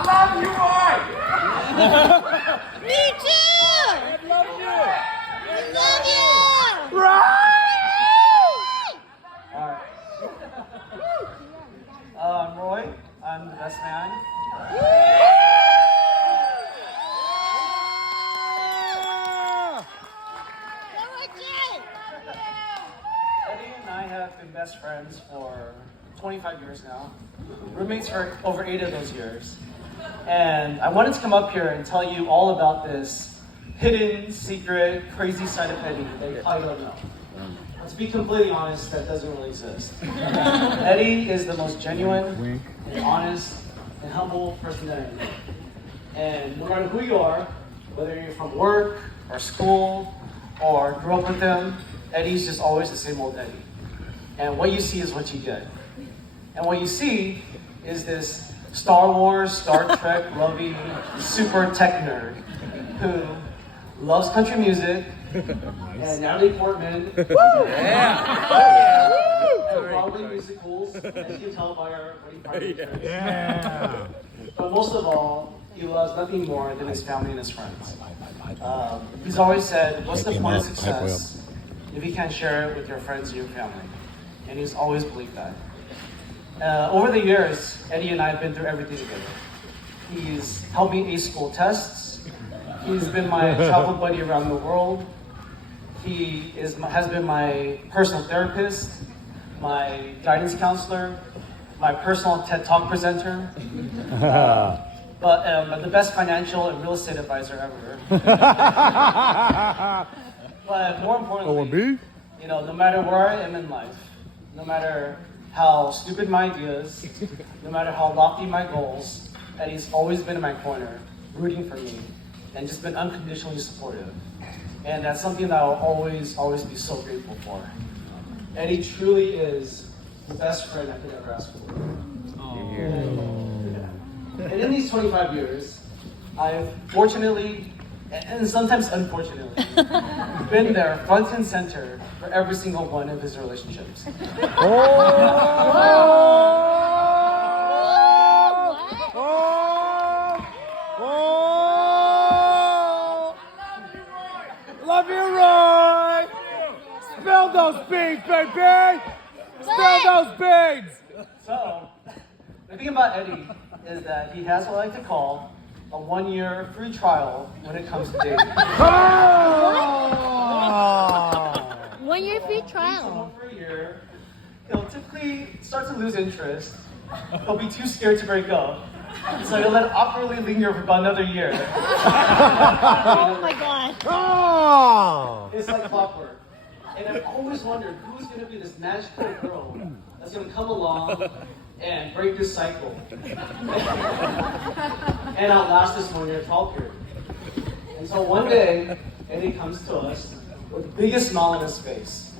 love you, Roy! Me too! I love you! I love you! Alright. I'm Roy. I'm the best man. Eddie and I have been best friends for 25 years now. Roommates for over 8 of those years. And I wanted to come up here and tell you all about this hidden, secret, crazy side of Eddie that you probably don't know. But to be completely honest, that doesn't really exist. Eddie is the most genuine and honest and humble person that I know. And no matter who you are, whether you're from work or school or grew up with them, Eddie's just always the same old Eddie. And what you see is what you get. And what you see is this Star Wars, Star Trek loving super tech nerd who loves country music and Natalie Portman and Broadway musicals, as you can tell by our wedding party. Yeah. But most of all, he loves nothing more than his family and his friends. He's always said, what's the point of success if you can't share it with your friends and your family? And he's always believed that. Over the years, Eddie and I have been through everything together. He's helped me ace school tests. He's been my travel buddy around the world. He has been my personal therapist, my guidance counselor, my personal TED Talk presenter, but the best financial and real estate advisor ever. But more importantly, you know, no matter where I am in life, no matter how stupid my ideas, no matter how lofty my goals, Eddie's always been in my corner, rooting for me, and just been unconditionally supportive. And that's something that I'll always be so grateful for. Eddie truly is the best friend I could ever ask for. And in these 25 years, I've fortunately, and sometimes unfortunately, been there front and center for every single one of his relationships. Love you, Roy! Spill those beans, baby! Spill those beans! So, the thing about Eddie is that he has what I like to call a 1-year free trial when it comes to dating. 1 year free He's trial. someone for a year. He'll typically start to lose interest. He'll be too scared to break up. So he'll let it awkwardly linger for about another year. Oh my god. It's like clockwork. And I've always wondered who's going to be this magical girl that's going to come along and break this cycle and outlast this 1-year trial period. And so one day, Eddie comes to us with the biggest smile on his face,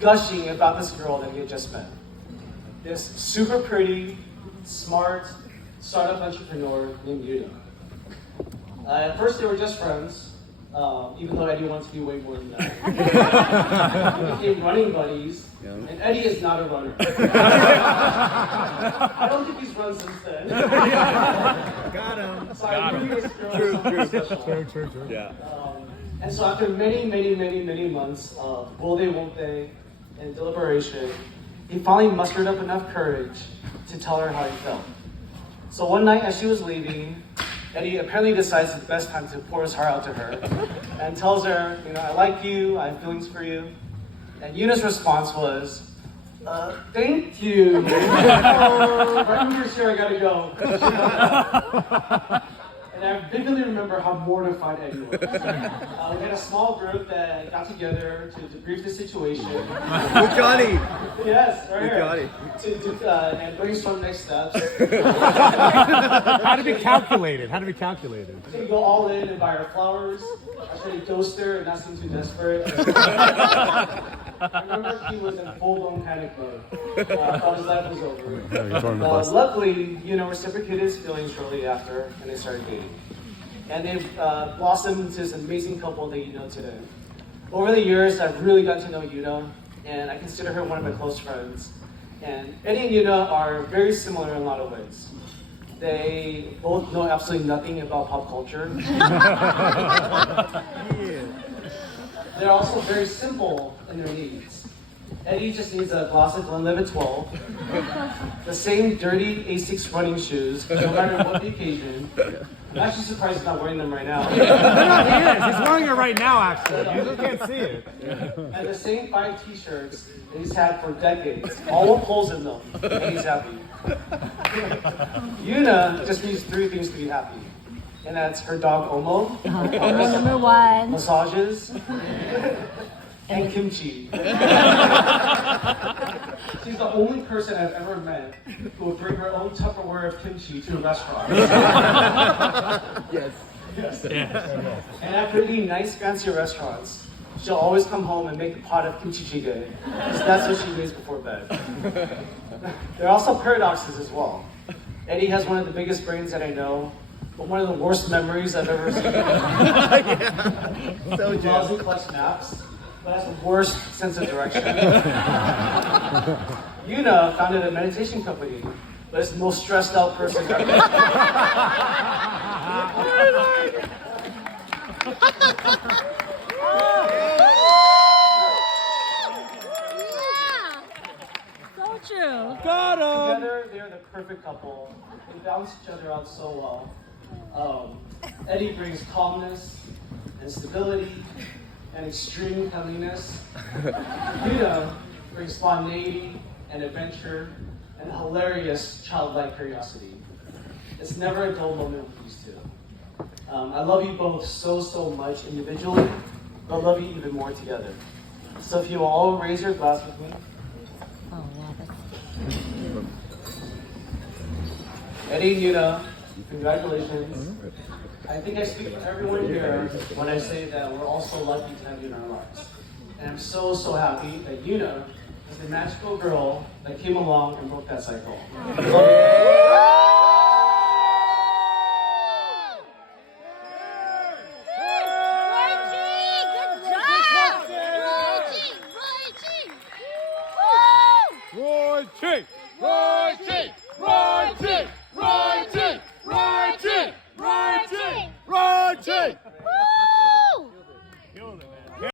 gushing about this girl that he had just met. This super pretty, smart, startup entrepreneur named Yunha. At first they were just friends, even though Eddie wanted to be way more than that. We became running buddies, and Eddie is not a runner. I don't think he's run since then. Got him. So I knew this girl was something special. True. Yeah. And so after many months of will they, won't they, and deliberation, he finally mustered up enough courage to tell her how he felt. So one night as she was leaving, Eddie apparently decides it's the best time to pour his heart out to her and tells her, you know, I like you, I have feelings for you. And Yunha's response was, thank you. Right when you're sure I gotta go. And I vividly remember how mortified Eddie was. We had a small group that got together to debrief the situation. Bugatti. Yes, right Bugatti. here. To and brainstorm next steps. How to be calculated? To go all in and buy her flowers. I tried to ghost her and not seem too desperate. I remember he was in full-blown panic mode. Thought his life was over. Luckily, you know, reciprocated his feelings shortly after, and they started dating. And they've blossomed into this amazing couple that you know today. Over the years, I've really gotten to know Yunha, and I consider her one of my close friends. And Eddie and Yunha are very similar in a lot of ways. They both know absolutely nothing about pop culture. They're also very simple in their needs. Eddie just needs a glass of Glenlivet 12, the same dirty Asics running shoes, no matter what the occasion. I'm actually surprised he's not wearing them right now. No, he is. He's wearing it right now, actually. You just can't see it. And the same 5 t-shirts that he's had for decades, all with holes in them, and he's happy. Yunha just needs 3 things to be happy. And that's her dog Omo, Number 1. massages, and kimchi. She's the only person I've ever met who would bring her own Tupperware of kimchi to a restaurant. Yes. Yes. And after eating nice fancy restaurants, she'll always come home and make a pot of kimchi jjigae. So that's what she makes before bed. There are also paradoxes as well. Eddie has one of the biggest brains that I know, but one of the worst memories I've ever seen. So He jealous. loves to collect maps, but has the worst sense of direction. Yunha founded a meditation company, but is the most stressed out person ever. Yeah. So true. Got him. Together, they're the perfect couple. They balance each other out so well. Eddie brings calmness and stability and extreme cleanliness. Yunha brings spontaneity and adventure and hilarious childlike curiosity. It's never a dull moment with these two. I love you both so much individually, but love you even more together. So if you will all raise your glass with me. Oh, yeah. Eddie and Yunha, congratulations. I think I speak for everyone here when I say that we're all so lucky to have you in our lives. And I'm so happy that Yunha is the magical girl that came along and broke that cycle. Roy Chi! Roy Chi!